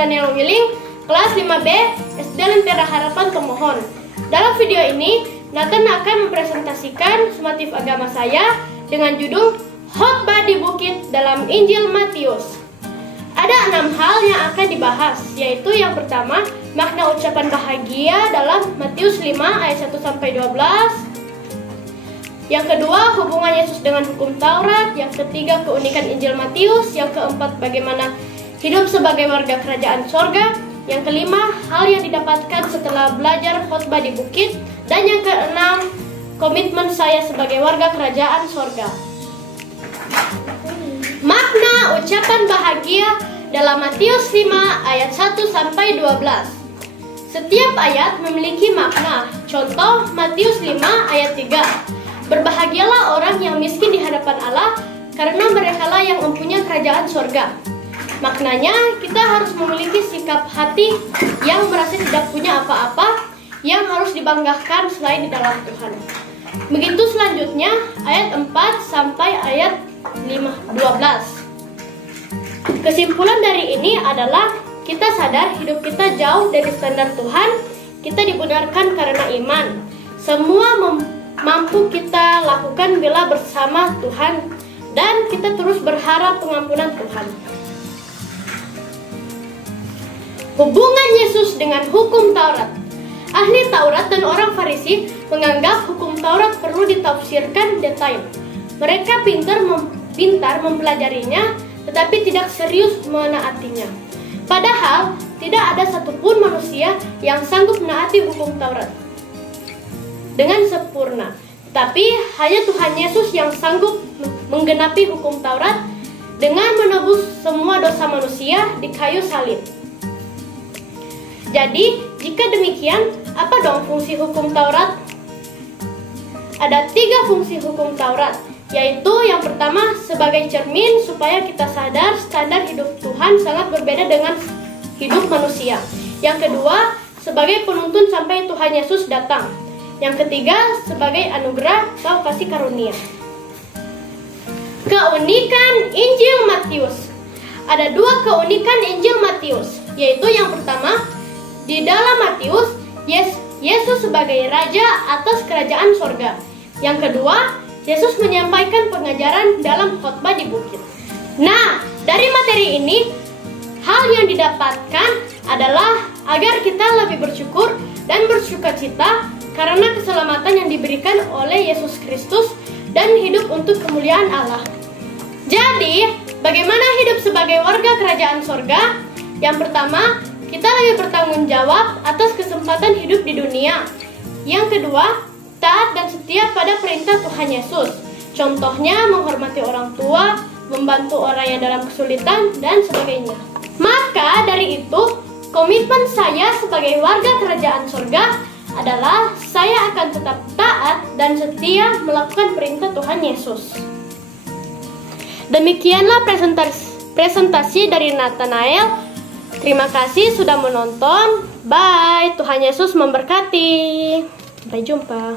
Daniel Willing, kelas 5B, SD Lentera Harapan Tomohon. Dalam video ini, Nathan akan mempresentasikan sumatif agama saya dengan judul Khotbah di Bukit dalam Injil Matius. Ada 6 hal yang akan dibahas, yaitu yang pertama, makna ucapan bahagia dalam Matius 5 ayat 1-12. Yang kedua, hubungan Yesus dengan hukum Taurat. Yang ketiga, keunikan Injil Matius. Yang keempat, bagaimana hidup sebagai warga kerajaan sorga. Yang kelima, hal yang didapatkan setelah belajar khotbah di bukit. Dan yang keenam, komitmen saya sebagai warga kerajaan sorga. Makna ucapan bahagia dalam Matius 5 ayat 1-12. Setiap ayat memiliki makna. Contoh Matius 5 ayat 3. Berbahagialah orang yang miskin di hadapan Allah, karena merekalah yang mempunyai kerajaan sorga. Maknanya, kita harus memiliki sikap hati yang merasa tidak punya apa-apa, yang harus dibanggakan selain di dalam Tuhan. Begitu selanjutnya, ayat 4 sampai ayat 12. Kesimpulan dari ini adalah kita sadar hidup kita jauh dari standar Tuhan. Kita dibenarkan karena iman. Semua mampu kita lakukan bila bersama Tuhan, dan kita terus berharap pengampunan Tuhan. Hubungan Yesus dengan hukum Taurat. Ahli Taurat dan orang Farisi menganggap hukum Taurat perlu ditafsirkan detail. Mereka pintar mempelajarinya, tetapi tidak serius menaatinya. Padahal tidak ada satupun manusia yang sanggup menaati hukum Taurat dengan sempurna, tapi hanya Tuhan Yesus yang sanggup menggenapi hukum Taurat dengan menebus semua dosa manusia di kayu salib. Jadi, jika demikian, apa dong fungsi hukum Taurat? Ada 3 fungsi hukum Taurat, yaitu yang pertama sebagai cermin supaya kita sadar standar hidup Tuhan sangat berbeda dengan hidup manusia. Yang kedua, sebagai penuntun sampai Tuhan Yesus datang. Yang ketiga, sebagai anugerah atau kasih karunia. Keunikan Injil Matius. Ada 2 keunikan Injil Matius, yaitu yang pertama, di dalam Matius, Yesus sebagai Raja atas kerajaan sorga. Yang kedua, Yesus menyampaikan pengajaran dalam khotbah di bukit. Nah, dari materi ini, hal yang didapatkan adalah agar kita lebih bersyukur dan bersukacita karena keselamatan yang diberikan oleh Yesus Kristus dan hidup untuk kemuliaan Allah. Jadi, bagaimana hidup sebagai warga kerajaan sorga? Yang pertama, kita lebih bertanggung jawab atas kesempatan hidup di dunia. Yang kedua, taat dan setia pada perintah Tuhan Yesus. Contohnya, menghormati orang tua, membantu orang yang dalam kesulitan, dan sebagainya. Maka dari itu, komitmen saya sebagai warga kerajaan sorga adalah saya akan tetap taat dan setia melakukan perintah Tuhan Yesus. Demikianlah presentasi dari Nathanael. Terima kasih sudah menonton. Bye. Tuhan Yesus memberkati. Sampai jumpa.